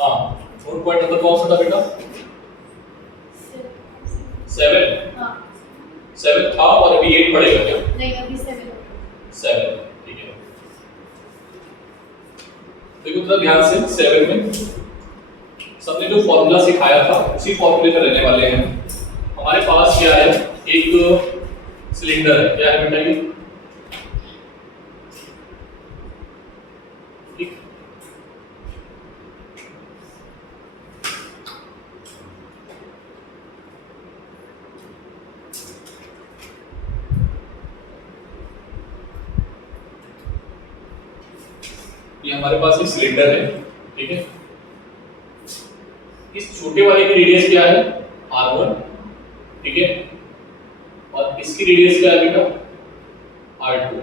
हाँ, note point number कौन सा था बेटा? 7। हाँ 7 था और अभी 8 पड़ेगा क्या? नहीं अभी 7 7, ठीक है। देखो थोड़ा ध्यान से, 7 में सबने जो फॉर्मूला सिखाया था उसी फॉर्मूले पे रहने वाले हैं। हमारे पास क्या है, एक सिलेंडर है, क्या है बेटा ये? ठीक, ये हमारे पास एक सिलेंडर है, ठीक है। इस छोटे वाले की रेडियस क्या है? R1, ठीक है। और इसकी रेडियस क्या है बेटा? R2,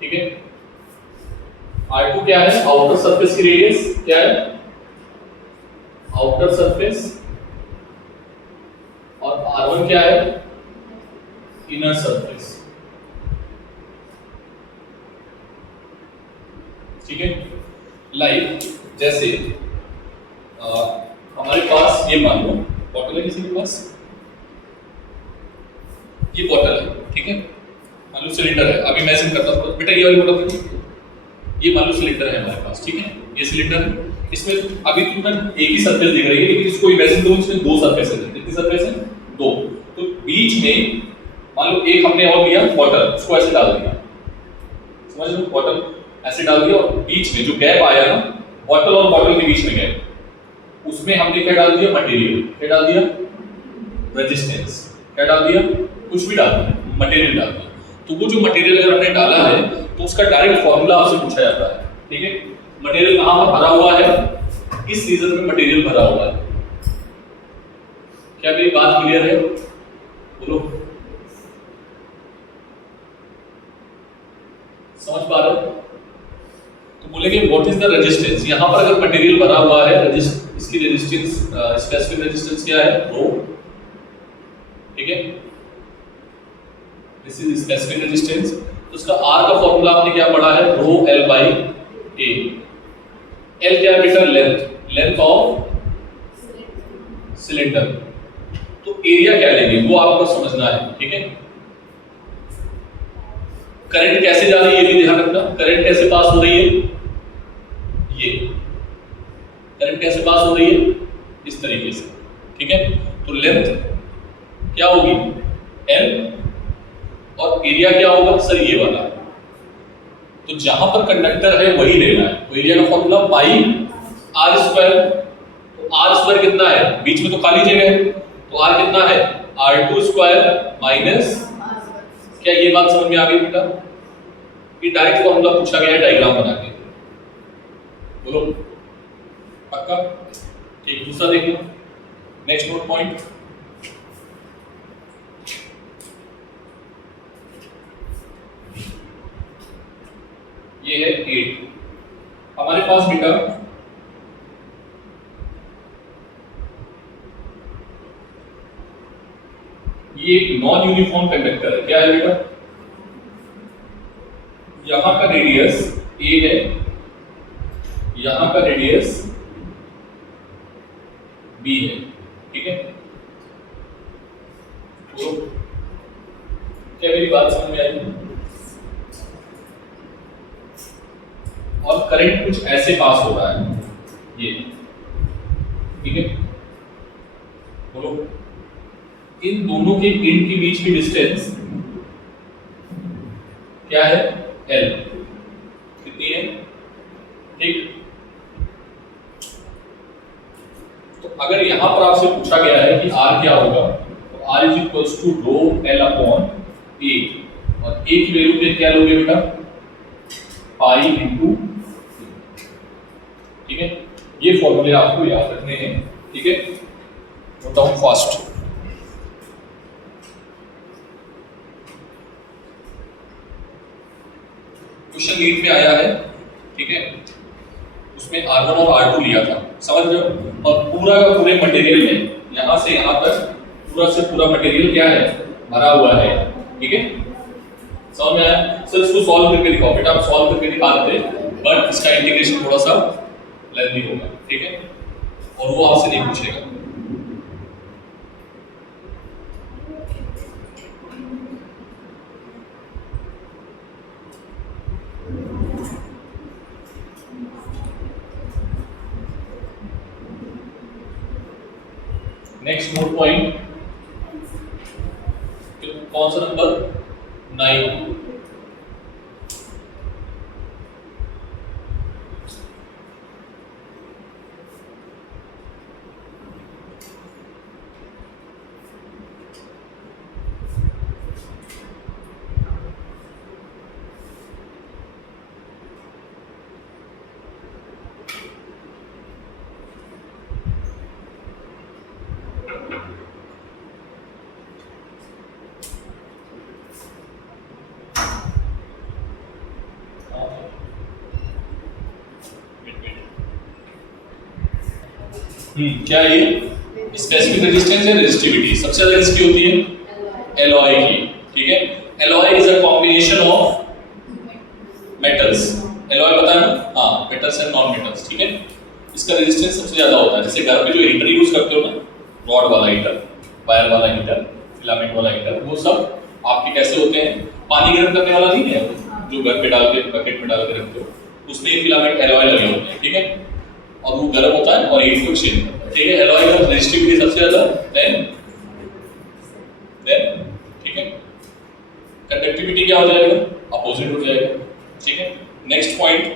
ठीक है। R2 क्या है? आउटर सरफेस की रेडियस क्या है? Outer surface. और R1 क्या है? इनर सरफेस, ठीक है। लाइक जैसे हमारे पास ये मान लो बॉटल है, किसी के पास ये बॉटल है, ठीक है। मान लो सिलेंडर है, अभी मैं इसे करता हूँ बेटा, ये वाली बॉटल देखो, ये मान लो सिलेंडर है हमारे पास, ठीक है। ये सिलेंडर है, इसमें अभी तुम्हें एक ही सरफेस दिख रही है, लेकिन इसको इमेजिन करो इसमें दो सरफेस है। कितनी सरफेस है? दो। तो बीच में मान लो एक हमने और लिया बॉटल, उसको ऐसे डाल दिया, समझ लो, बॉटल ऐसे डाल दिया और बीच में जो गैप आया ना, बॉटल और बॉटल के बीच में गैप, उसमें हमने क्या डाल दिया? मटेरियल। क्या डाल दिया? रेजिस्टेंस। क्या डाल दिया? कुछ भी डाल दिया, मटेरियल डाल दिया। तो वो जो मटेरियल अगर हमने डाला है तो उसका डायरेक्ट फॉर्मूला आपसे पूछा जाता है, ठीक है। मटेरियल कहां पर भरा हुआ है? इस रीजन में मटेरियल भरा हुआ है। क्या मेरी बात क्लियर है? बोलो, समझ पा रहे हो? तो बोलेंगे व्हाट इज द रेजिस्टेंस। यहां पर अगर मटेरियल भरा हुआ है, इसकी रेजिस्टेंस, स्पेसिफिक रेजिस्टेंस क्या है? रो, ठीक है। This is specific resistance. तो उसका R का फॉर्मूला आपने क्या पढ़ा है? रो L बाई A। L क्या है बेटा? Length, length of cylinder. तो एरिया क्या लेंगे वो आपको समझना है, ठीक है। करंट कैसे जा रही है ये भी ध्यान रखना। करंट कैसे पास हो रही है? ये करंट कैसे पास हो रही है? इस तरीके से, ठीक है। तो लेंथ क्या होगी? L, और एरिया क्या होगा सर? ये वाला। तो जहां पर कंडक्टर है वही लेना है। तो एरिया का फॉर्मूला पाई R स्क्वायर। तो R स्क्वायर कितना है? बीच में तो खाली जगह है, तो R कितना है? R2 स्क्वायर माइनस, क्या ये बात समझ में आ गई बेटा? ये डायरेक्ट फॉर्मूला पूछा गया है डायग्राम बना के, बोलो पक्का? ठीक, दूसरा देखो, नेक्स्ट नोट पॉइंट। ये है 8। हमारे पास बेटा ये एक नॉन यूनिफॉर्म कंडक्टर है। क्या है बेटा? यहां का रेडियस A है, यहां का रेडियस B है, ठीक है। तो क्या मेरी बात समझ में आई? और करंट कुछ ऐसे पास हो रहा है, ये, ठीक है। बोलो, इन दोनों के एंड के बीच की डिस्टेंस क्या है? L। कितनी है? ठीक। तो अगर यहां पर आपसे पूछा गया है कि R क्या होगा, तो R is equals to rho L upon A, और A की वैल्यू पे क्या लोगे बेटा? पाई इंटू, ठीक है। ये फॉर्मूले आपको याद रखने हैं, ठीक है। Note down fast. Question lead में आया है, ठीक है। उसमें R1 और R2 लिया था, समझ रहे हो। और पूरा का पूरे मटेरियल में यहां से यहां तक पूरा से पूरा मटेरियल क्या है? भरा हुआ है, ठीक है। समझ में आया? सर इसको सॉल्व करके दिखाओ बेटा। आप सॉल्व करके दिखा देते, बट इसका इंटीग्रेशन थोड़ा सा लेंथी होगा, ठीक है, और वो आपसे नहीं पूछेगा। नेक्स्ट नोट पॉइंट कौन सा नंबर 9। क्या ये स्पेसिफिक रेजिस्टेंस है रेजिस्टिविटी सबसे ज्यादा किसकी होती है एलॉय की, ठीक है। Alloy is a combination of metals, alloy पता है ना, हाँ मेटल्स एंड नॉन मेटल्स, ठीक है। इसका रेजिस्टेंस सबसे ज्यादा होता है। जैसे घर पे जो हीटर यूज करते हो ना, रॉड वाला हीटर, वायर वाला हीटर, फिलामेंट वाला हीटर, वो सब आपके कैसे होते हैं, पानी गर्म करने वाला नहीं है जो घर पे डाल के बकेट में डाल के रखते हो, उसमें ये फिलामेंट एलॉय लगे होते हैं, ठीक है, और वो गर्म होता है और हीट को एक्सचेंज करता है, ठीक है। एलॉय का रेजिस्टिविटी सबसे ज्यादा, देन ठीक है, कंडक्टिविटी क्या हो जाएगा, अपोजिट हो जाएगा, ठीक है। नेक्स्ट पॉइंट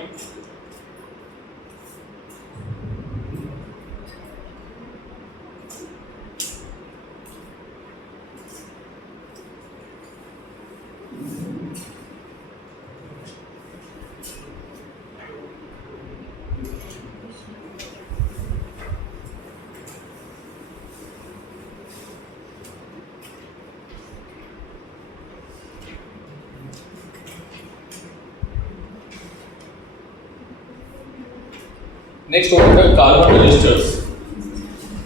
नेक्स्ट टॉपिक है carbon resistors.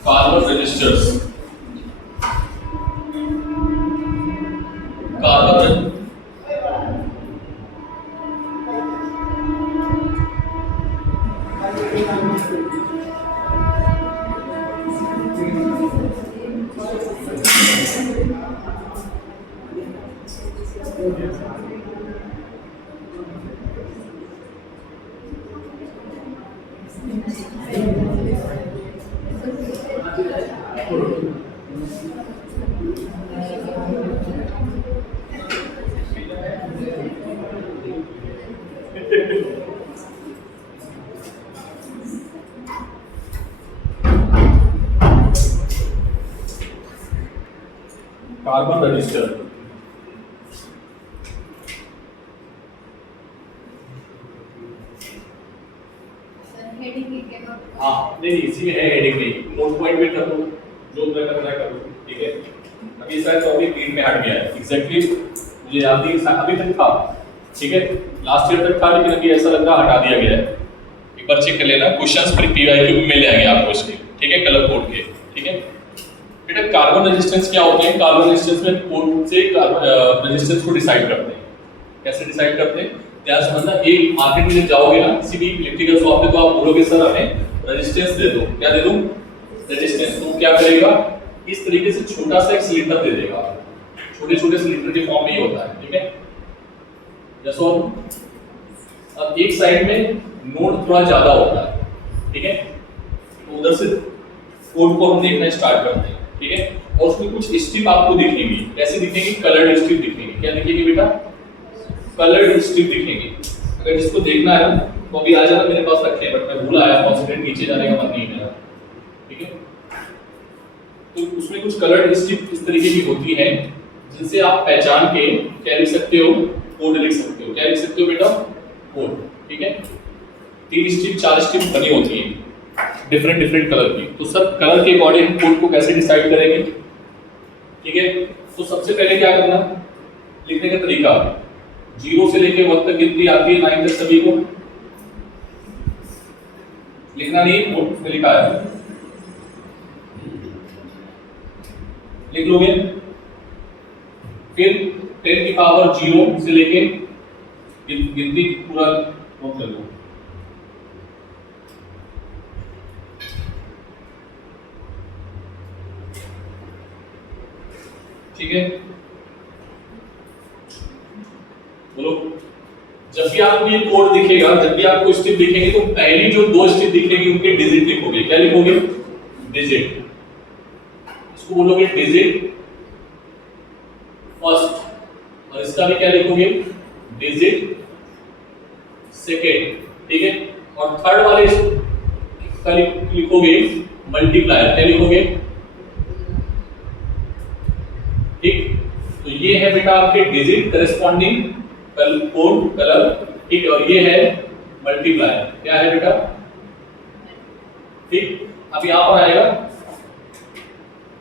Carbon resistors, carbon carbon resistor, हाँ नहीं इसी में है हेडिंग नहीं, नोट पॉइंट में कर लो जो मैं कर रहा है कर लो, ठीक है। अभी शायद टॉपिक 3 में हट गया है एग्जैक्टली, मुझे याद नहीं अभी तक था, ठीक है, लास्ट ईयर तक था, लेकिन अभी ऐसा लग रहा हटा दिया गया है। एक बार चेक कर लेना, क्वेश्चंस फिर पीवाईक्यू में मिल जाएंगे आपको इसके, ठीक है, कलर कोड के, ठीक है। बेटा कार्बन रेजिस्टेंस क्या होते हैं, कार्बन रेजिस्टेंस में कोड से रेजिस्टेंस को डिसाइड करते हैं। कैसे डिसाइड करते हैं, ध्यान से समझना, एक मार्केट में जब जाओगे ना किसी भी इलेक्ट्रिकल शॉप में, तो आप बोलोगे सर हमें रेजिस्टेंस दे दो, क्या दे दूं, रेजिस्टेंस, तो क्या करेगा, इस तरीके से छोटा सा एक सिलेंडर दे देगा, छोटे छोटे सिलेंडर के फॉर्म में ही होता है, ठीक है। जैसे अब एक साइड में नोड थोड़ा ज्यादा होता है, ठीक है, तो उधर से कोड को हम देखना स्टार्ट करते हैं, ठीक है, और उसमें कुछ स्ट्रिप आपको दिखेंगी, कैसे दिखेंगी, कलर्ड स्ट्रिप दिखेंगी, क्या दिखेगी बेटा, कलर्ड स्ट्रिप दिखेंगी। अगर जिसको देखना है ना तो अभी आ जाना, मेरे पास रखे हैं बट मैं भूल आया, कॉन्सेंट्रेट नीचे जाने का मन नहीं मेरा, ठीक है। तो उसमें कुछ कलर्ड स्ट्रिप इस तरीके की होती है जिनसे आप पहचान के क्या लिख सकते हो, कोड लिख सकते हो, क्या लिख सकते हो बेटा, कोड, ठीक है। 3 स्ट्रिप 4 स्ट्रिप बनी होती है डिफरेंट डिफरेंट कलर की, तो सब कलर के अकॉर्डिंग कोड को कैसे डिसाइड करेंगे, ठीक है। तो सबसे पहले क्या करना, लिखने का तरीका, 0 से लेके 1 तक गिनती आती है 9 तक, सभी को लिखना नहीं, कोड में लिखा है, लिख लोगे। फिर 10 की पावर 0 से लेके गिनती पूरा नोट कर लो, ठीक है, बोलो। जब भी आपको ये कोड दिखेगा, जब भी आपको स्टेप दिखेंगे तो पहली जो दो स्टेप दिखेंगी उनके डिजिट लिखोगे। क्या लिखोगे? डिजिट। इसको बोलोगे डिजिट फर्स्ट, और इसका भी क्या लिखोगे? Digit second. ठीक है, और थर्ड वाले का लिखोगे मल्टीप्लायर। क्या लिखोगे? ठीक, तो ये है बेटा आपके डिजिट करस्पॉन्डिंग कोड कलर। ठीक है, और ये है मल्टीप्लायर। क्या है बेटा? ठीक, अब यहां पर आएगा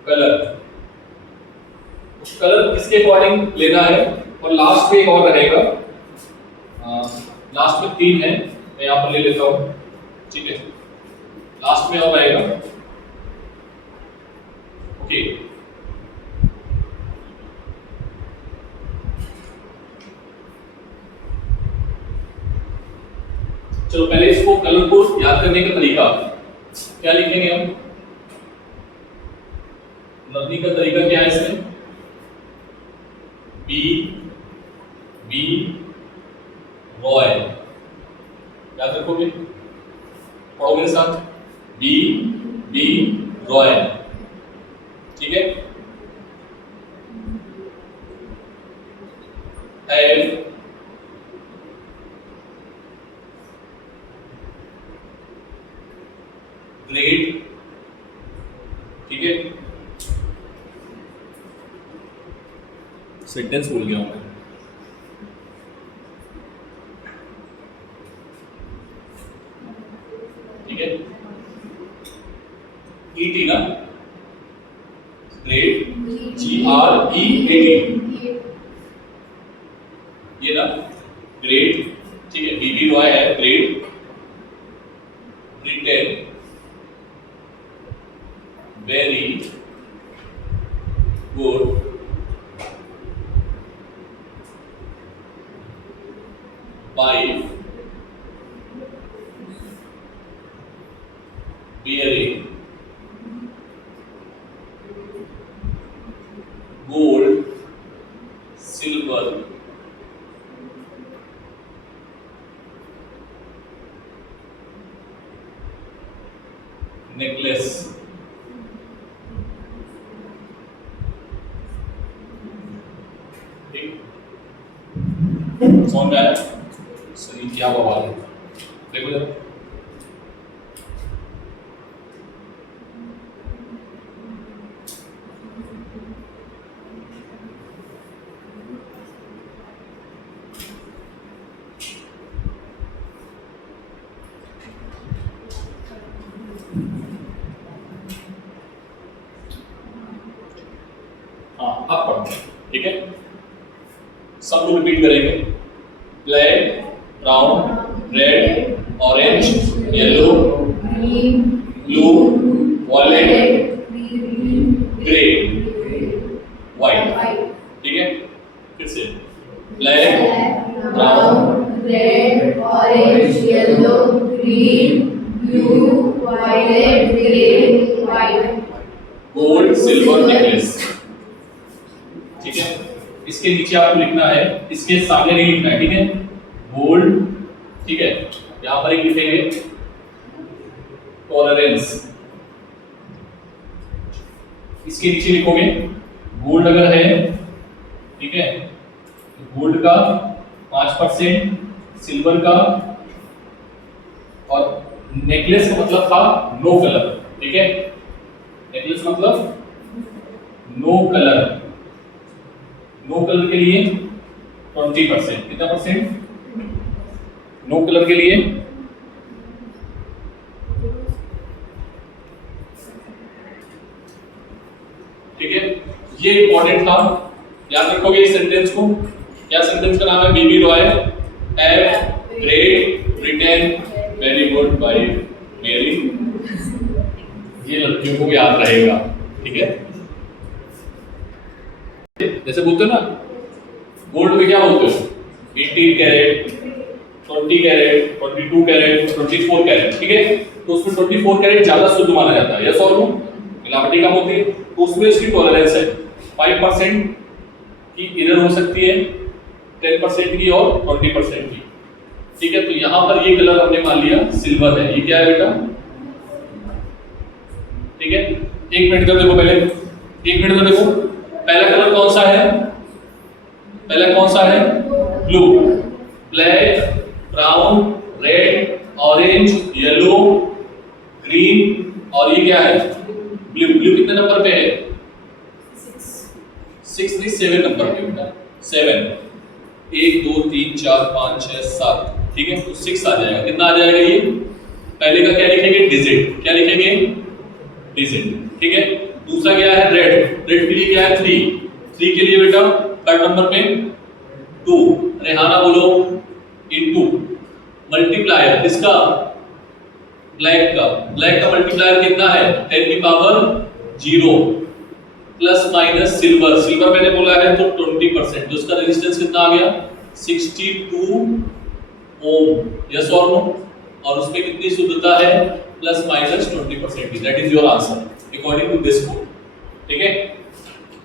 कलर। कलर किसके अकॉर्डिंग लेना है, और लास्ट में एक और रहेगा, लास्ट में 3 है, मैं यहां पर ले लेता हूं। ठीक है, लास्ट में और रहेगा। ओके, चलो पहले इसको कलर को याद करने का तरीका क्या लिखेंगे हम? लर्निंग का तरीका क्या है इसमें? बी बी रॉय, याद रखोगे, पढ़ोगे मेरे साथ। B B Roy. ठीक है, एफ ग्रेड। ठीक है, सेंटेंस भूल गया हूं मैं। ठीक है, ईटी ना, ग्रेड, GREAT, ये ना ग्रेड। ठीक है, बीबी रॉय है grade, Britain, very good, wife, bearing, gold, silver, necklace। ठीक, समझ में आया? सही, क्या बवाल है, देखो जरा। हाँ, अब पढ़ो। ठीक है, सब लोग रिपीट करेंगे। Black, brown, red, orange, yellow, blue, violet, grey, white. ठीक है, फिर से black, brown, red, orange, yellow, green, blue, violet, grey, white. Gold, silver, necklace. ठीक है, इसके नीचे आपको लिखना है, इसके सामने नहीं लिखना है। ठीक है, गोल्ड। ठीक है, यहां पर एक लिखेंगे टॉलरेंस। इसके नीचे लिखोगे गोल्ड अगर है, ठीक है, तो गोल्ड का 5%, सिल्वर का, और नेकलेस का मतलब था नो कलर। ठीक है, नेकलेस मतलब नो कलर। नो कलर के लिए 20%। कितना परसेंट? नो कलर के लिए ठीक है, ये इंपॉर्टेंट था, याद रखोगे इस सेंटेंस को। क्या सेंटेंस का नाम है? BB ROY have Great Britain very good by Mary. ये लड़कियों को याद रहेगा। ठीक है, जैसे बोलते हो ना गोल्ड में क्या बोलते हो? 18 कैरेट, 20 कैरेट, 22 कैरेट, 24 कैरेट। ठीक है, तो उसमें 24 कैरेट ज्यादा शुद्ध माना जाता है। यस और नो? मिलावटी कम होती है, तो उसमें इसकी टॉलरेंस है। 5% की एरर हो सकती है, 10% की और 20% की। ठीक है, तो यहाँ पर ये कलर हमने मान लिया सिल्वर है। ये क्या है बेटा? ठीक है, एक मिनट इधर देखो, पहले एक मिनट इधर देखो। पहला कलर कौन सा है? पहला कौन सा है? Blue. Black, brown, red, orange, yellow, green और ये क्या है? ब्लू। ब्लू कितने नंबर पे है? 6 नहीं 7 नंबर पे बेटा, 7। 1 2 3 4 5 6 7। ठीक है, तो 6 आ जाएगा। कितना आ जाएगा ये? पहले का क्या लिखेंगे? डिजिट। क्या लिखेंगे? डिजिट। ठीक है, दूसरा क्या है? रेड। रेड के लिए क्या है? 3। 3 के लिए बेटा थर्ड नंबर पे 2। रेहाना बोलो इनटू। मल्टीप्लायर किसका? ब्लैक का। ब्लैक का मल्टीप्लायर कितना है? 10 की power 0 plus minus silver. Silver मैंने बोला है तो 20%, तो उसका रेजिस्टेंस कितना आ गया? 62 ओम। यस और नो? और उसमें कितनी शुद्धता है? Plus minus 20%। That is your answer according to this code. ठीक है,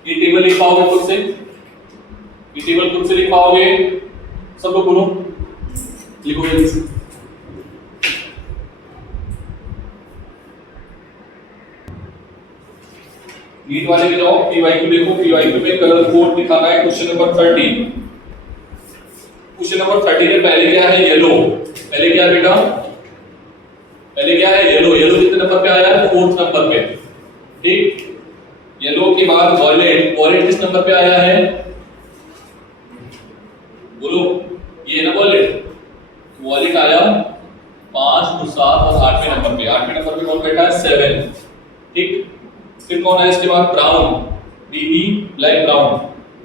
ये टेबल लिख पाओगे खुद से? ये टेबल खुद से लिख पाओगे? सब लोग बोलो, लिखो जल्दी से। नीट वाले में जाओ, पीवाईक्यू देखो। पीवाईक्यू में कलर कोड दिखाना है। Question number 30। क्वेश्चन नंबर 30 में पहले क्या है? येलो। पहले क्या है बेटा? पहले क्या है? येलो। येलो कितने नंबर पे आया है? 4th नंबर पे। ठीक, येलो के बाद वॉयलेट। वॉयलेट किस नंबर पे आया है? बोलो, ये ना वॉयलेट। वॉयलेट आया 5 2 7 और 8वें नंबर पे। 8वें नंबर पे कौन बैठा है? 7। ठीक, फिर कौन है इसके बाद? Brown. B B black brown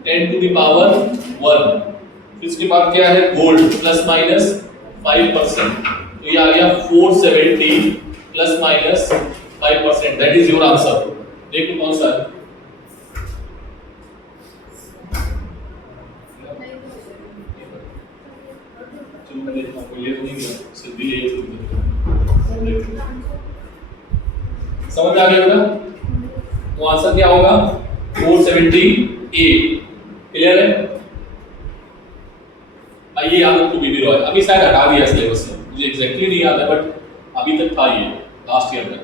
10 to the power 1। फिर इसके बाद क्या है? Gold plus minus 5%। तो ये आ गया 470 plus minus 5%। That is your answer. देखो कौन सा है? चलो मैं देखता हूं, ये नहीं गया सीधी ये समझ आ गया बेटा? तो आंसर क्या होगा? 470A। क्लियर है? ये याद रखो बीबी रॉय। अभी शायद हटा दिया सिलेबस से, मुझे एग्जैक्टली नहीं याद है, बट अभी तक था ये लास्ट ईयर तक।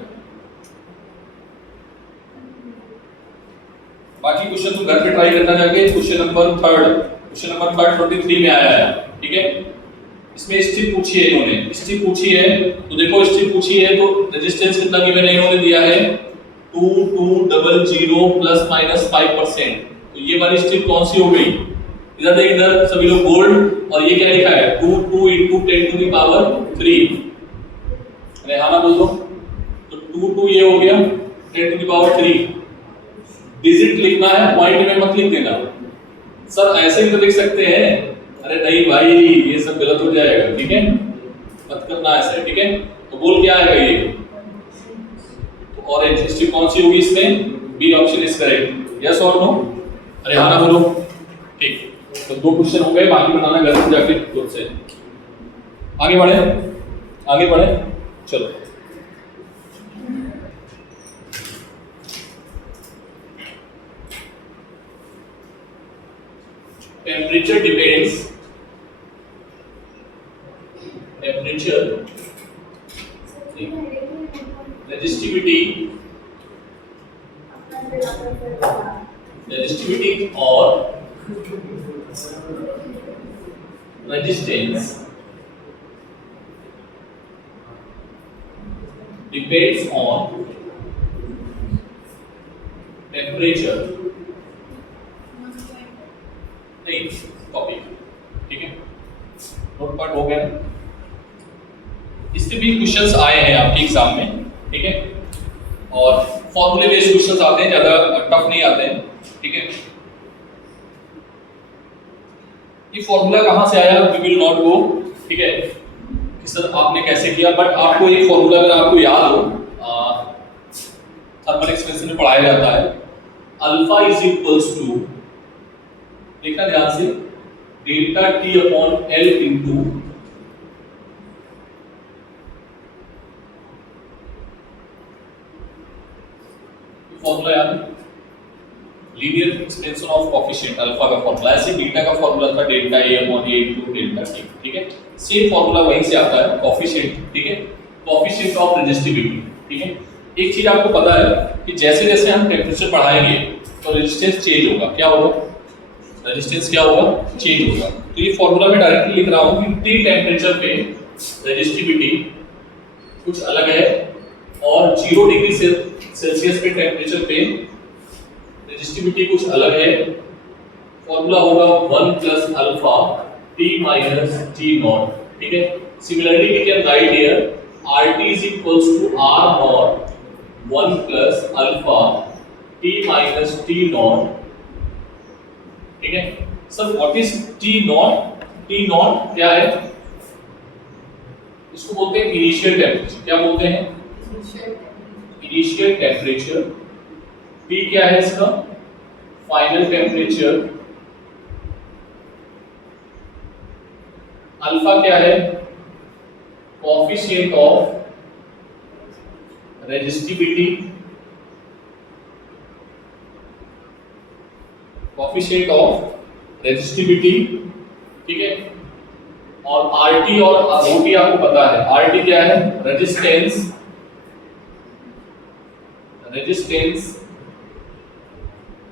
बाकी क्वेश्चन तुम घर पे ट्राई करना जाके। क्वेश्चन नंबर 3 23 में आया है। ठीक है, इसमें स्ट्रिप पूछी है इन्होंने। स्ट्रिप पूछी है तो देखो, स्ट्रिप पूछी है तो रेजिस्टेंस कितना गिवन है इन्होंने दिया है? 2200 प्लस माइनस 5%। तो ये वाली स्ट्रिप कौन सी हो गई? इधर देख, इधर सभी लोग गोल्ड। और ये क्या लिखा है? 22 into 10 to the power 3। Rehana बोल दो। तो 22 ये हो गया 10 to the power 3। डिजिट लिखना है, पॉइंट में मत लिख देना। सर ऐसे भी तो लिख सकते हैं। अरे नहीं भाई, ये सब गलत हो जाएगा। ठीक है, मत करना ऐसे। ठीक है, तो बोल क्या आएगा ये? तो ऑरेंज स्ट्रिप कौन सी होगी इसमें? B option is correct. Yes और नो? रेहाना बोलो। ठीक, तो 2 क्वेश्चन हो गए, बाकी बनाना घर में जाके खुद से। आगे बढ़े, आगे बढ़े, चलो। Temperature depends, temperature, resistivity, resistivity और resistance depends on temperature। नहीं, कॉपी। ठीक है, नोट पार्ट हो गया। इससे भी क्वेश्चंस आए हैं आपके एग्जाम में। ठीक है, और फॉर्मूले बेस्ड क्वेश्चंस आते हैं, ज्यादा टफ नहीं आते हैं। ठीक है, ये फॉर्मूला कहां से आया? We will not go. ठीक है, कि सर आपने कैसे किया, बट आपको ये फॉर्मूला अगर आपको याद हो, थर्मल एक्सपेंशन में पढ़ाया जाता है। अल्फा इज इक्वल्स टू, देखना ध्यान से, delta T upon L into formula याद है? Linear expansion of coefficient alpha का फॉर्मूला, ऐसे बीटा का फॉर्मूला था delta A upon A into delta T, ठीक है। सेम फॉर्मूला वहीं से आता है कोफिशिएंट, ठीक है, कोफिशिएंट ऑफ रेजिस्टिविटी, ठीक है। एक चीज आपको पता है कि जैसे जैसे हम टेम्परेचर बढ़ाएंगे तो रेजिस्टेंस चेंज होगा, क्या होगा, रेजिस्टेंस क्या होगा, चेंज होगा। तो ये फॉर्मूला मैं डायरेक्टली लिख रहा हूँ कि टी टेम्परेचर पे रेजिस्टिविटी कुछ अलग है और 0 डिग्री सेल्सियस पे टेम्परेचर पे रेजिस्टिविटी कुछ अलग है। फॉर्मूला होगा 1 plus alpha T minus T naught, ठीक है। Similarly we can write here RT is equals to R naught 1 plus alpha T minus T naught, ठीक है। Sir what is T naught? T naught क्या है? इसको बोलते हैं इनिशियल टेम्परेचर, क्या बोलते हैं, इनिशियल टेम्परेचर। T क्या है इसका, फाइनल टेम्परेचर। अल्फा क्या है, coefficient of resistivity, coefficient of resistivity, ठीक है। और आरटी और ओटी आपको पता है, आरटी क्या है, रेजिस्टेंस, रेजिस्टेंस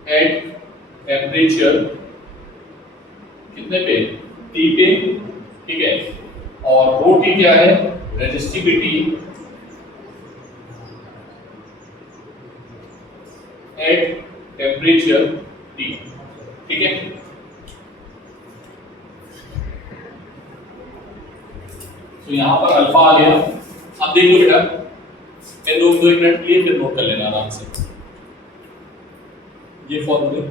एट टेम्परेचर कितने पे, टी पे, ठीक है। और रो टी क्या है, रेजिस्टिविटी एट टेम्परेचर टी, ठीक है। तो यहां पर अल्फा आ गया। अब देख लो बेटा, मैं 2 मिनट के लिए फिर नोट कर लेना आराम से ये फॉर्मूले,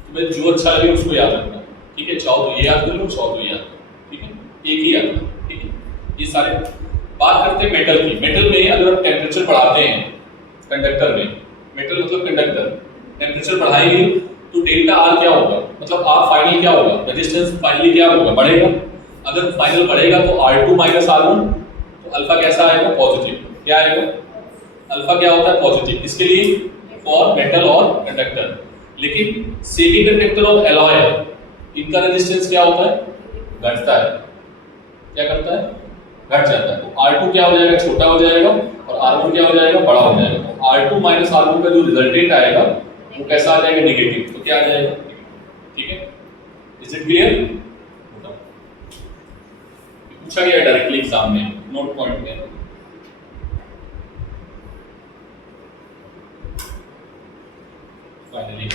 तुम्हें जो अच्छा लगे उसको याद रखना, ठीक है। चाहो तो ये याद कर लो, चाहो तो ये याद, ठीक है, एक ही याद, ठीक है। ये सारे बात करते हैं मेटल की। मेटल में अगर आप टेम्परेचर बढ़ाते हैं कंडक्टर में, मेटल मतलब कंडक्टर, टेम्परेचर बढ़ाएंगे तो डेल्टा आर क्या होगा, मतलब आर फाइनल क्या होगा, रेजिस्टेंस फाइनली क्या होगा, बढ़ेगा। अगर फाइनल बढ़ेगा तो R2 माइनस R1, तो अल्फा कैसा आएगा, पॉजिटिव, क्या आएगा, अल्फा क्या होता है, पॉजिटिव। इसके लिए फॉर मेटल और कंडक्टर। लेकिन सेमीकंडक्टर और एलॉय इनका रेजिस्टेंस क्या होता है, घटता है, क्या करता है, घट जाता है। तो R2 क्या हो जाएगा, छोटा हो जाएगा, और R1 क्या हो जाएगा, बड़ा हो जाएगा। तो R2 माइनस R1 का जो रिजल्टेंट आएगा वो कैसा आ जाएगा, नेगेटिव। तो क्या आ जाएगा, ठीक है। Is it clear? पूछा गया डायरेक्टली एग्जाम में, नोट पॉइंट में। फाइनली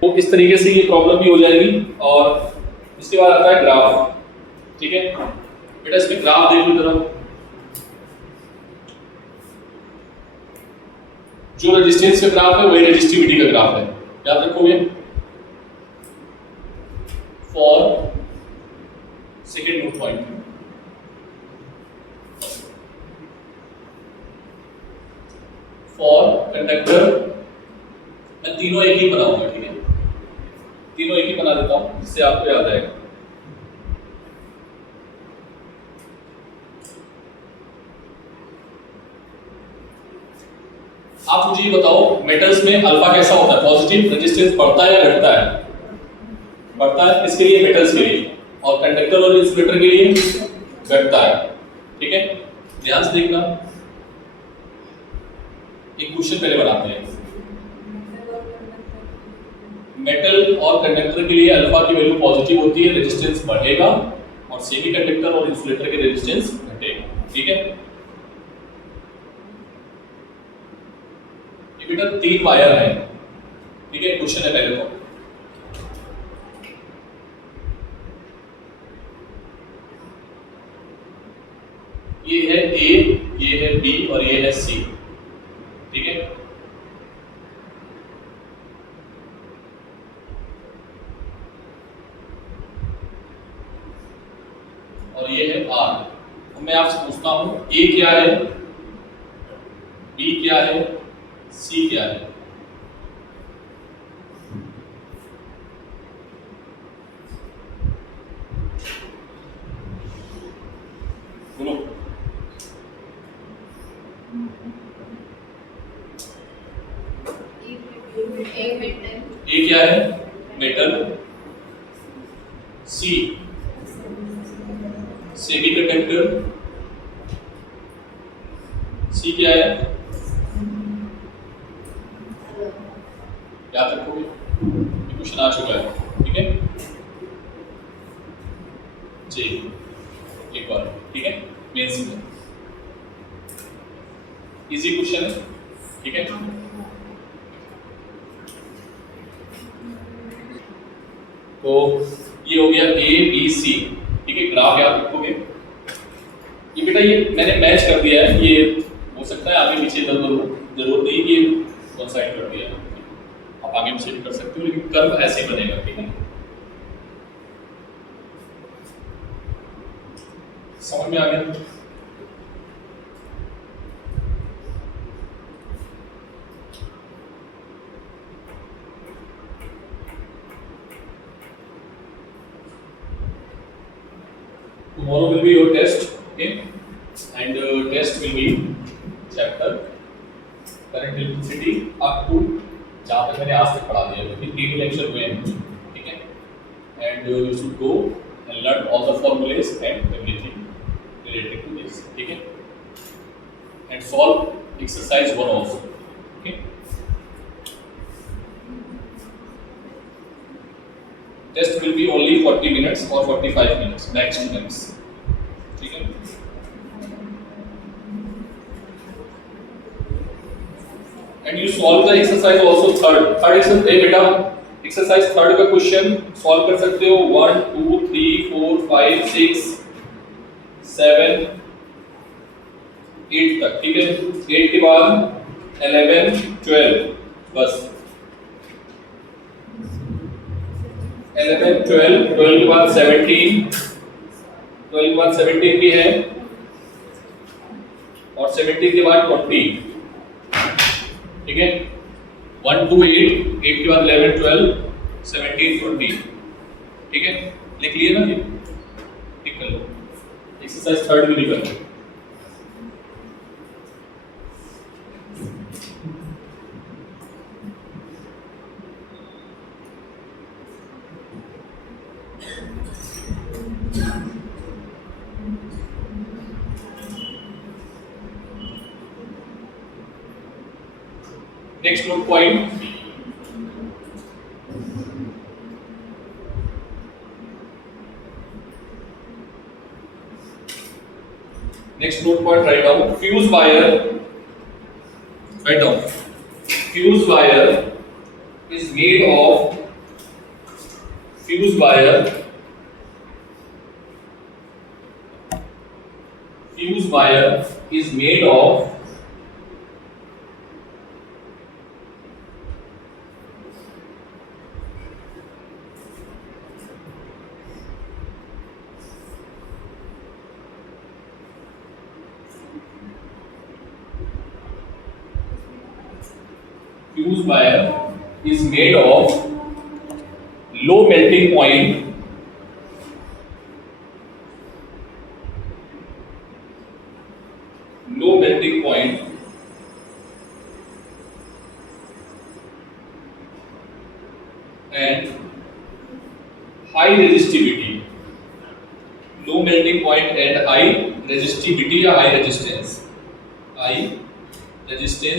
तो इस तरीके से ये प्रॉब्लम भी हो जाएगी। और इसके बाद आता है ग्राफ, ठीक है बेटा। इसमें ग्राफ देख लो जरा, जो रेजिस्टेंस का ग्राफ है वही रेजिस्टिविटी का ग्राफ है, याद रखोगे। For second note point, for conductor, मैं तीनों एक ही बनाऊंगा, ठीक है, तीनों एक ही बना देता हूं जिससे आपको याद आएगा। आप मुझे ये बताओ, मेटल्स में अल्फा कैसा होता है, पॉजिटिव, रेजिस्टेंस बढ़ता है या घटता है, बढ़ता है, इसके लिए मेटल्स के लिए, और कंडक्टर और इंसुलेटर के लिए घटता है, ठीक है। ध्यान से देखना, एक क्वेश्चन पहले बनाते हैं। मेटल और कंडक्टर के लिए अल्फा की वैल्यू पॉजिटिव होती है, रेजिस्टेंस बढ़ेगा, और सेमी कंडक्टर और इंसुलेटर के रेजिस्टेंस घटेगा, ठीक है। ये बेटा 3 वायर है, ठीक है। क्वेश्चन है पहले तो, ये है A, ये है B और ये है C, ठीक है। और ये है R। अब मैं आपसे पूछता हूं A क्या है, B क्या है, C क्या है। बोलो। ए क्या है? मेटल। सी सेमी कंडक्टर। सी क्या है? याद रखोगे, ये क्वेश्चन आ चुका है, ठीक है। जी एक बार, ठीक है, मेंस में इजी क्वेश्चन है, ठीक है। तो ये हो गया ए बी सी, ठीक है, ग्राफ याद रखोगे। ये बेटा ये मैंने मैच कर दिया है, ये हो सकता है आगे पीछे जरूरत नहीं कि वन साइड कर दिया, आप आगे पीछे भी कर सकते हो, लेकिन कर्व ऐसे बनेगा, ठीक है। समझ में आ गया? Tomorrow will be your test, okay, and test will be chapter current electricity up to जहाँ तक मैंने आज तक पढ़ा दिया, क्योंकि 3 लेक्चर हुए हैं, ठीक है, and you should go and learn all the formulas and everything related to this, ठीक है, and solve exercise 1 also, okay. Test will be only 40 minutes or 45 minutes max, ठीक है। And you solve the exercise also third exercise, बेटा exercise third का question solve कर सकते हो 1 2 3 4 5 6 7 8 तक, ठीक है। 8 के बाद 11 12, बस 11 12 12 के बाद 17, 12 के बाद 17 भी है, और 17 के बाद 20, ठीक है। 1 2 8, 8 के बाद 11 12 17 20, ठीक है। लिख लिए ना, ये टिक कर लो। एक्सरसाइज थर्ड भी निकल। Next note point, write down fuse wire. Write down fuse wire is made of fuse wire is made of low melting point and high resistivity. Low melting point and high resistivity या high resistance,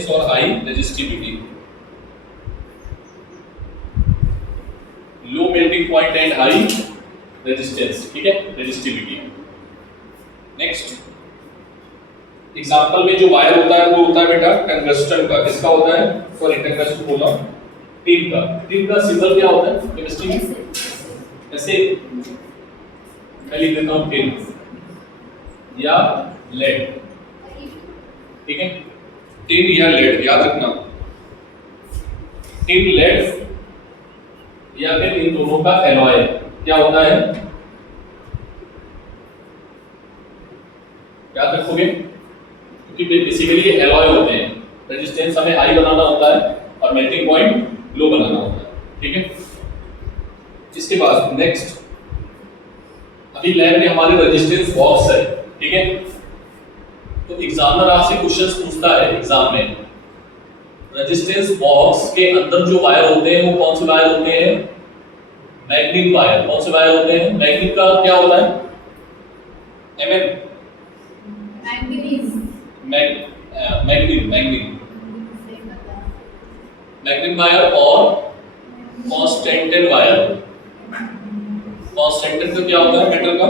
और high resistivity. Low melting point and high resistance, ठीक है, resistivity. Next example में जो wire होता है वो होता है बेटा टंगस्टन का। किसका होता है? सॉरी टंगस्टन बोला, टिन का। टिन का सिंबल क्या होता है केमिस्ट्री में? ऐसे मैं लिख देता हूं टिन या लेड, ठीक है, टिन या लेड याद रखना। टिन लेड या फिर इन दोनों का एलॉय क्या होता है याद रखोगे, क्योंकि बेसिकली ये एलॉय होते हैं। रेजिस्टेंस हमें हाई बनाना होता है और मेल्टिंग पॉइंट लो बनाना होता है, ठीक है। इसके बाद नेक्स्ट, अभी लैब में हमारे रेजिस्टेंस बॉक्स है, ठीक है। तो एग्जामिनर आपसे क्वेश्चंस पूछता है एग्जाम में रेजिस्टेंस बॉक्स के अंदर जो वायर होते हैं वो कौन से वायर होते हैं? Magnetic wire. कौन से वायर होते हैं? मैग्नेटिक का क्या होता है? एमएन मैंगनीज मैग्नेटिक वायर और कॉन्स्टेंटेन वायर। कॉन्स्टेंटेन का क्या होता है मेटल का?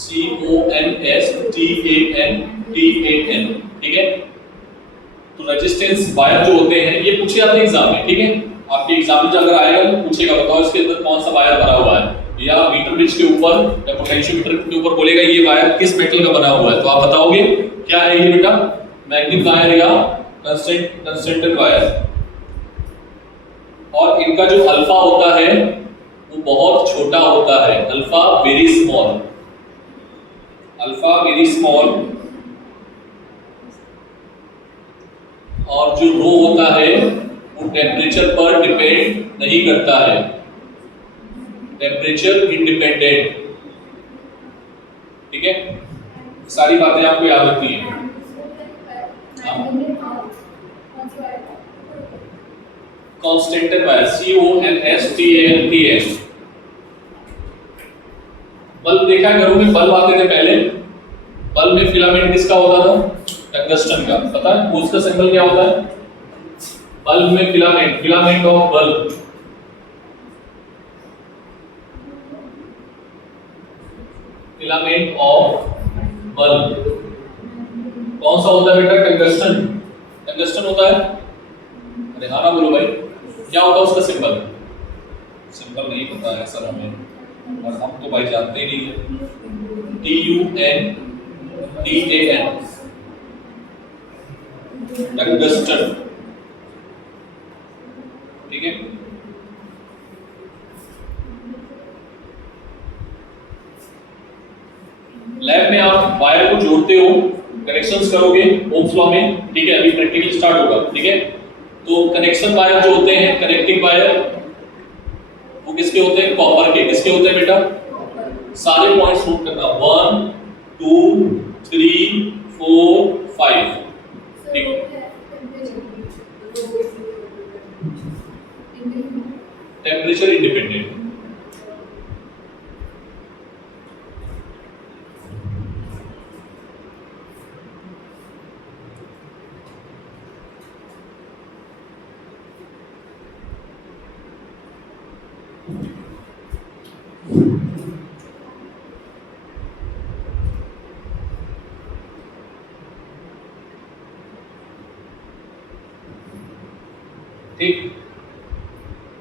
CONSTANTAN। ठीक है। तो रेजिस्टेंस वायर जो होते हैं ये पूछे जाते हैं एग्जाम में। ठीक है, आपके एग्जाम में अगर आएगा तो पूछेगा बताओ इसके अंदर कौन सा वायर भरा हुआ है, या मीटर ब्रिज के ऊपर या पोटेंशियोमीटर के ऊपर बोलेगा ये वायर किस मेटल का बना हुआ है, तो आप बताओगे क्या है ये बेटा? मैग्नेटिक वायर या कंस्टेंटेन वायर। और इनका जो अल्फा होता है वो बहुत छोटा होता है, alpha very small. Alpha very small. और जो रो होता है वो टेम्परेचर पर डिपेंड नहीं करता है, टेम्परेचर इंडिपेंडेंट। ठीक है, सारी बातें आपको याद रखनी है। कॉन्स्टेंटेन वायर CONSTANTAN। बल्ब देखा करोगे, बल्ब आते थे पहले, बल्ब में फिलामेंट किसका होता था? टंगस्टन का। पता है उसका सिंबल क्या होता है? बल्ब में filament, filament of bulb. Filament of bulb कौन सा होता है बेटा? टंगस्टन। टंगस्टन होता है। अरे हाँ ना बोलो भाई, क्या होता है उसका सिंबल? सिंबल नहीं पता है सर हमें, और हम तो भाई जानते ही नहीं है। TUNDAN, tungsten. ठीक है, लैब में आप वायर को जोड़ते हो, कनेक्शंस करोगे ओम्स लॉ में। ठीक है, अभी प्रैक्टिकल स्टार्ट होगा। ठीक है, तो कनेक्शन वायर जो होते हैं, कनेक्टिंग वायर, वो किसके होते हैं? कॉपर के। किसके होते हैं बेटा? सारे पॉइंट्स नोट करना, 1 2 3 4 5। ठीक, टेम्परेचर इंडिपेंडेंट। ठीक,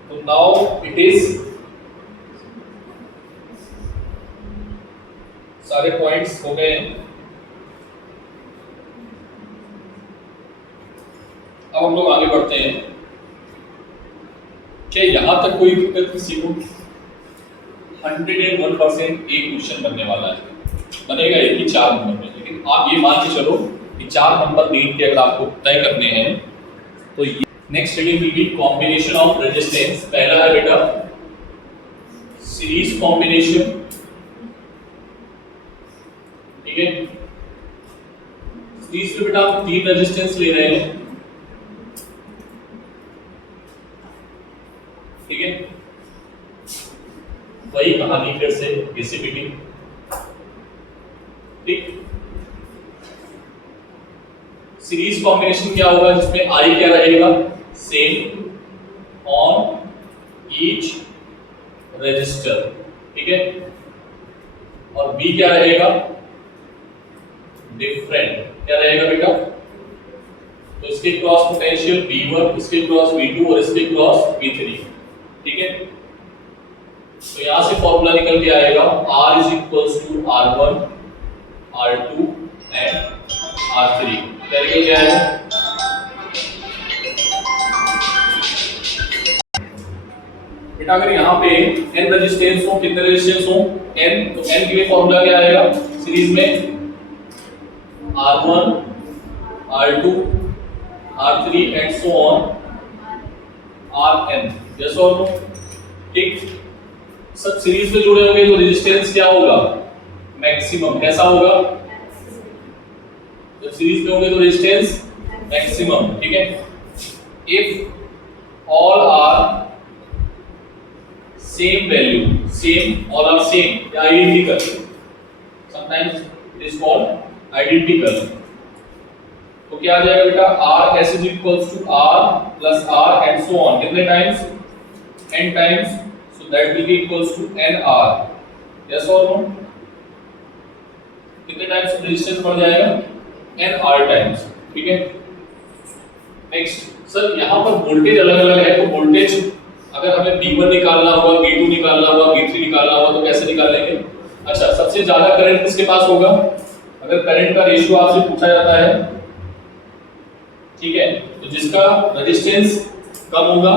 तो नाउ इट इज सारे पॉइंट्स हो गए। अब हम लोग आगे बढ़ते हैं। क्या यहां तक कोई दिक्कत किसी को? 101% एक क्वेश्चन बनने वाला है, बनेगा एक ही 4 नंबर में, लेकिन आप ये मान के चलो कि 4 नंबर नीट के अगर आपको तय करने हैं तो next study will be combination of resistance. पहला है बेटा सीरीज कॉम्बिनेशन। ठीक है, सीरीज में बेटा आप 3 रेजिस्टेंस ले रहे हैं। ठीक है, वही कहानी फिर से रेसिपिटी। ठीक, सीरीज कॉम्बिनेशन क्या होगा? जिसमें आई क्या रहेगा? Same on each resistor. ठीक है, और बी क्या रहेगा? डिफरेंट। क्या रहेगा बेटा? तो इसके क्रॉस पोटेंशियल V1, इसके क्रॉस V2 और इसके क्रॉस V3। ठीक है, तो यहां से फॉर्मूला निकल के आएगा R is equals to R1, R2 and R3। क्या निकल के आएगा? बेटा अगर यहाँ पे n रेजिस्टेंस हो, कितने रेजिस्टेंस हो? n, तो n के लिए फॉर्मूला क्या आएगा सीरीज में? R1, R2, R3 and so on Rn। Yes और नो? ठीक, सब सीरीज में जुड़े होंगे तो रेजिस्टेंस क्या होगा? मैक्सिमम। कैसा होगा? जब सीरीज में होंगे तो रेजिस्टेंस मैक्सिमम, ठीक है। If all are same value, same all are same या identical, sometimes it is called identical, तो क्या आ जाएगा बेटा, R S is equals to R plus R and so on, कितने times, n times, so that will be equals to n r, yes और no, कितने times resistance बढ़ जाएगा, n r टाइम्स, ठीक है। नेक्स्ट सर यहाँ पर voltage अलग अलग है, तो वोल्टेज अगर हमें V1 निकालना होगा, V2 निकालना होगा, V3 निकालना होगा तो कैसे निकालेंगे। अच्छा, सबसे ज्यादा करंट किसके पास होगा, अगर करंट का रेशियो आपसे पूछा जाता है, ठीक है, तो जिसका रेजिस्टेंस कम होगा,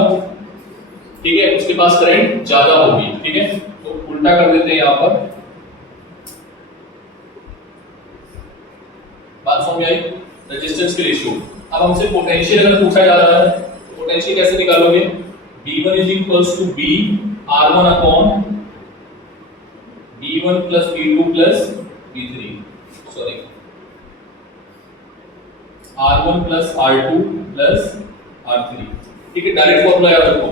ठीक है, उसके पास करंट ज्यादा होगी, ठीक है। तो उल्टा कर देते हैं यहाँ पर, बात समझ आई, रेजिस्टेंस के रेशियो। अब हमसे पोटेंशियल अगर पूछा जा रहा है, तो पोटेंशियल कैसे निकालोगे, V1 is equals to B R1 upon V1 plus V2 plus V3, sorry, R1 plus R2 plus R3, ठीक है। डायरेक्ट फॉर्मूला याद रखो,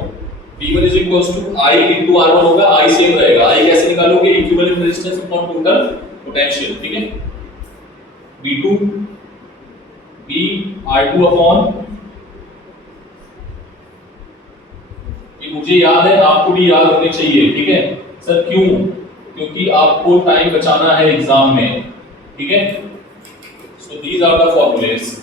V1 is equals to I into R1 होगा, I सेम रहेगा, I कैसे निकालोगे, equivalent resistance upon total potential, ठीक है। V2 B R2 अपॉन, ये मुझे याद है, आपको भी याद होने चाहिए, ठीक है सर, क्यों, क्योंकि आपको टाइम बचाना है एग्जाम में, ठीक है। So these are the formulas.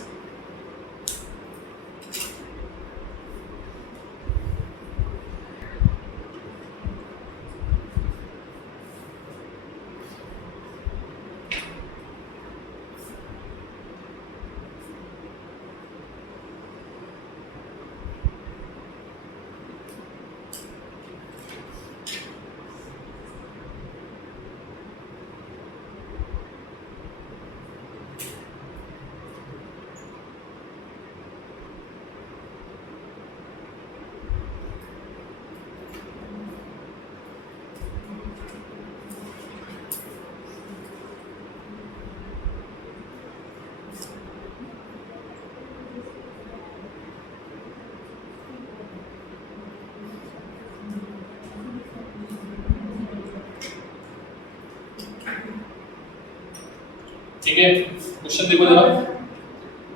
ठीक है, क्वेश्चन देखो जरा,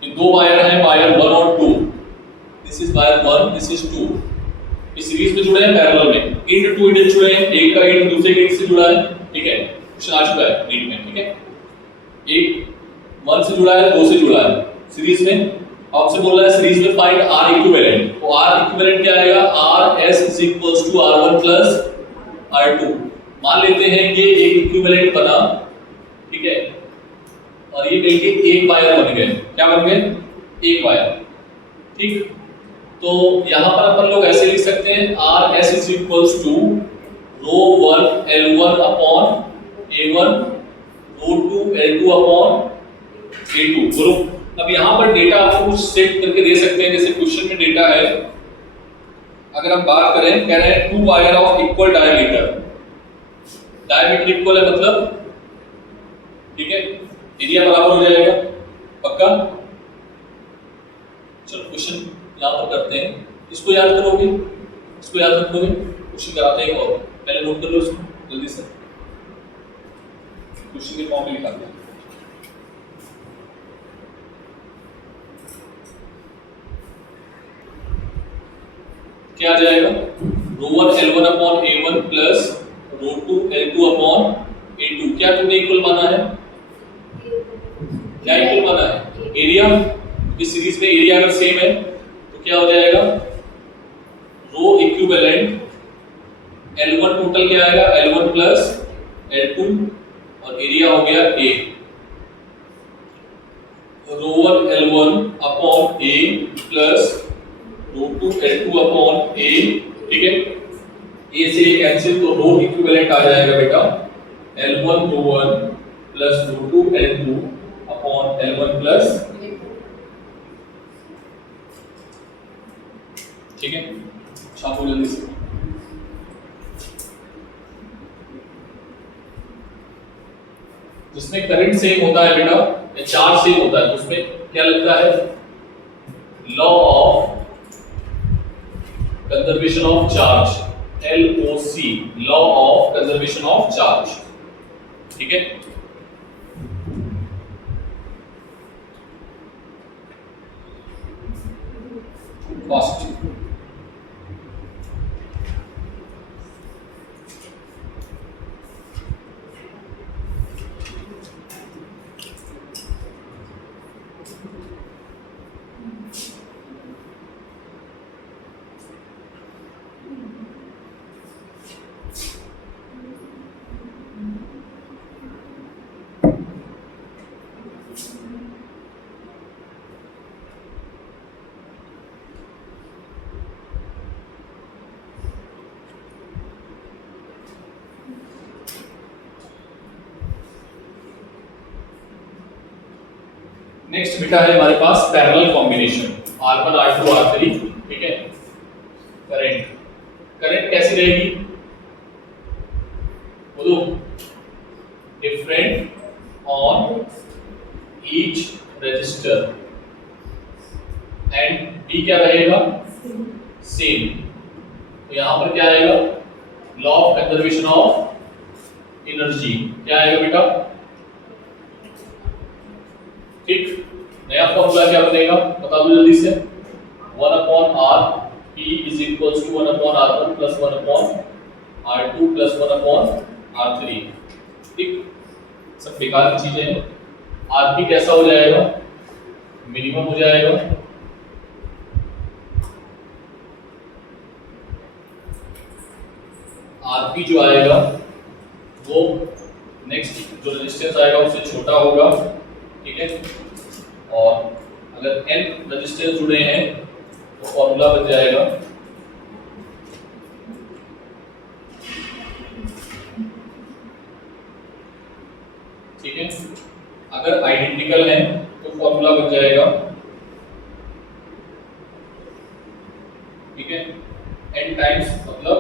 ये दो वायर हैं, वायर 1 और 2, this is wire 1, this is 2, ये सीरीज में जुड़े हैं, पैरेलल में, इंड टू इंड जुड़े हैं, एक का इंड दूसरे के इंड से जुड़ा है, ठीक है। क्वेश्चन आ चुका है नीट में, ठीक है। एक 1 से जुड़ा है, 2 से जुड़ा है सीरीज में, आपसे बोल रहा है सीरीज में फाइंड आर इक्विवेलेंट, तो आर इक्विवेलेंट क्या आएगा, R S is equals to R1 plus R2। मान लेते हैं ये एक इक्विवेलेंट बना, ठीक है, और ये मिलके एक वायर बन गए, क्या बन गए, एक वायर, ठीक। तो यहां पर अपन लोग ऐसे लिख सकते हैं, R S is equals to ρ1 L1 upon A1, ρ2 L2 upon A2। बोलो, अब यहां पर डेटा आपको कुछ सेट करके दे सकते हैं, जैसे क्वेश्चन में डेटा है, अगर हम बात करें, कह रहे हैं 2 wire of equal diameter, diameter equal है मतलब, ठीक है, एरिया बराबर हो जाएगा, पक्का। चलो क्वेश्चन यहां पर करते हैं, इसको याद करोगे, इसको याद रखोगे, क्वेश्चन कराते हैं, और पहले नोट कर लो इसको जल्दी से, क्वेश्चन के फॉर्म में लिखाते हैं। क्या आ जाएगा, ρ1 L1 upon A1 plus ρ2 L2 upon A2, क्या तुमने इक्वल माना है, क्या इक्वल माना है, एरिया, क्योंकि सीरीज में एरिया अगर सेम है तो क्या हो जाएगा, रो इक्विवेलेंट L1 टोटल क्या आएगा, L1 प्लस L2, और एरिया हो गया A, ρ1 L1 upon A plus ρ2 L2 upon A, ठीक है। A से A कैंसिल, तो रो इक्विवेलेंट आ जाएगा बेटा L1 ρ1 plus ρ2 L2 upon L1 plus, ठीक है। छापो जल्दी से, जिसमें करंट सेम होता है बेटा या चार्ज सेम होता है तो उसमें क्या लगता है, law of conservation of charge, LOC, law of conservation of charge. ठीक है, फास्ट। नेक्स्ट बेटा है हमारे पास parallel combination R1 R2 R3। ठीक है, करंट कैसी रहेगी, बोलो, different on each resistor and B क्या रहेगा, सेम। तो यहां पर क्या आएगा, law of conservation of energy क्या आएगा बेटा, ठीक। नया फॉर्मूला क्या बनेगा, बता दो जल्दी से, 1/R P is equals to 1/R1 plus 1/R2 plus 1/R3। ठीक, सब बेकार की चीजें हैं। RP कैसा हो जाएगा, मिनिमम हो जाएगा, RP जो आएगा वो नेक्स्ट जो रेजिस्टेंस आएगा उससे छोटा होगा। ठीक है, और अगर n रेजिस्टेंस जुड़े हैं तो फॉर्मूला बन जाएगा ठीक है, अगर आइडेंटिकल है तो फॉर्मूला बन जाएगा, ठीक है, n टाइम्स मतलब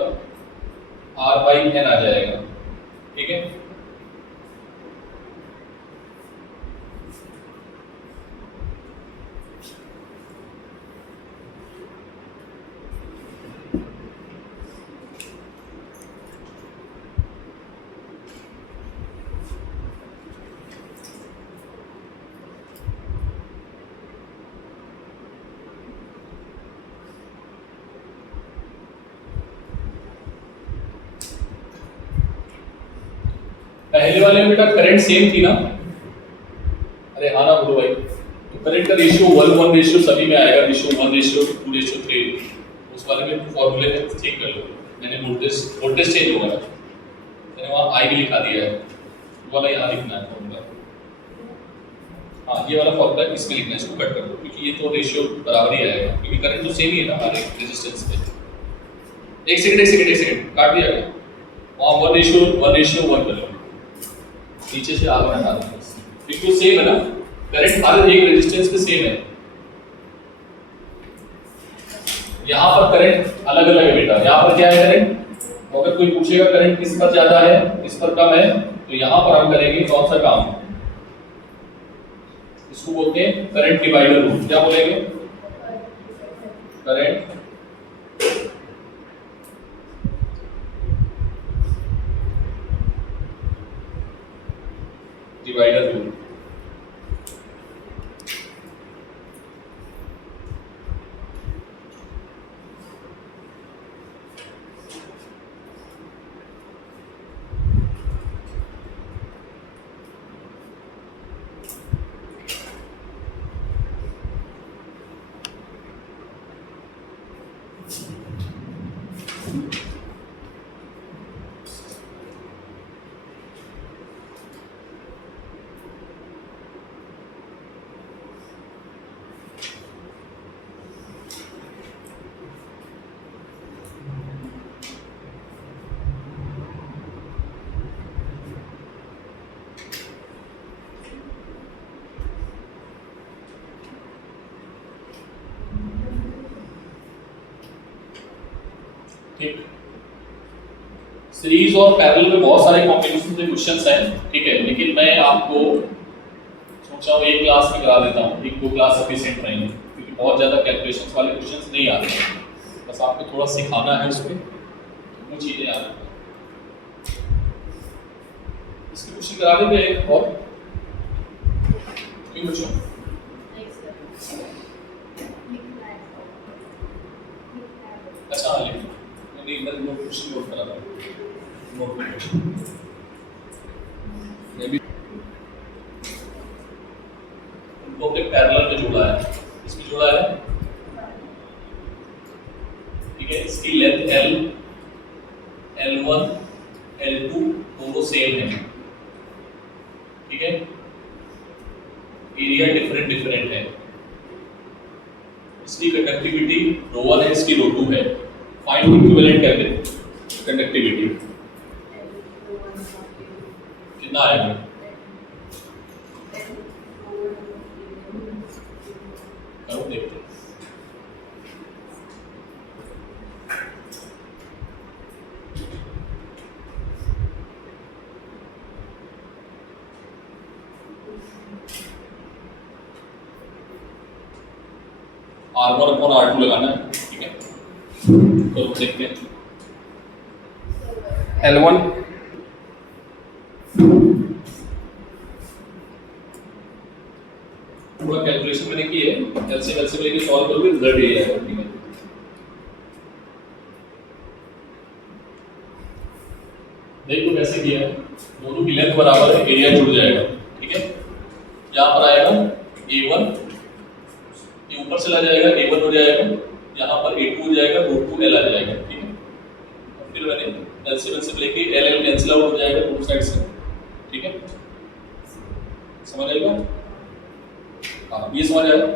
R/n आ जाएगा। ठीक है, पहले वाले में बेटा करंट सेम थी ना, अरे हाँ ना बोलो भाई, तो करंट का रेशियो 1:1 रेशियो सभी में आएगा, रेशियो 1:2:3। उस वाले में फॉर्मूले में चेक कर लो, मैंने वोल्टेज चेंज होगा, मैंने वहाँ आई भी लिखा दिया है, वाला यहाँ लिखना है फॉर्मूला। हाँ, ये वाला फॉर्मूला इसमें लिखना है, इसको कट कर दो क्योंकि ये तो रेशियो बराबर ही आएगा, क्योंकि करंट तो सेम ही है ना हमारे रेजिस्टेंस पे। एक सेकंड काट दिया गया, वहाँ 1:1 कर लो, नीचे से आगे हटा दो, क्योंकि वो सेम है ना, करंट हर एक रेजिस्टेंस पे सेम है। यहाँ पर करंट अलग अलग है बेटा, यहाँ पर क्या है करंट, अगर कोई पूछेगा करंट किस पर ज्यादा है किस पर कम है, तो यहाँ पर हम करेंगे कौन सा काम, इसको बोलते हैं करंट डिवाइडर रूल। क्या बोलेंगे, करंट डिवाइडर रूल। ठीक, सीरीज और पैरेलल में बहुत सारे कॉम्बिनेशन के क्वेश्चंस हैं, ठीक है, लेकिन मैं आपको चाहो एक क्लास में करा देता हूँ, एक दो क्लास सफिशिएंट रहेंगे क्योंकि बहुत ज़्यादा कैलकुलेशंस वाले क्वेश्चंस नहीं आते हैं, बस आपको थोड़ा सिखाना है उसमें वो चीज़ें आ रही हैं। इसकी क्वेश्चन करा देते हैं और क्यों बच्चों अच्छा हाँ लिख मैंने इधर नोट क्वेश्चन नोट करा था नोट मैं भी उनको अपने पैरेलल में जोड़ा है, इसमें जोड़ा है ठीक है। इसकी लेंथ L L1 L2 दोनों सेम है ठीक है, एरिया डिफरेंट है, इसकी कंडक्टिविटी ρ1 है, इसकी ρ2 है। फाइंड इक्विवेलेंट करके कंडक्टिविटी कितना आएगा? करो देखते हैं। R1 अपॉन R2 लगाना है ठीक है, तो देखते हैं L1 पूरा कैलकुलेशन मैंने की है, एलसीएम लेके सॉल्व करोगे रिजल्ट यही आएगा ठीक है। देखो कैसे किया है, दोनों की लेंथ बराबर है, एरिया जुड़ जाएगा ठीक है। यहाँ पर आएगा A1 ये ऊपर चला जाएगा, A1 हो जाएगा, यहाँ पर A2 हो जाएगा, ρ2L आ जाएगा ठीक है। फिर मैंने एलसीएम लेके L कैंसिल आउट हो जाएगा दोनों साइड से ठीक है, समझ आएगा? हाँ ये समझ आएगा।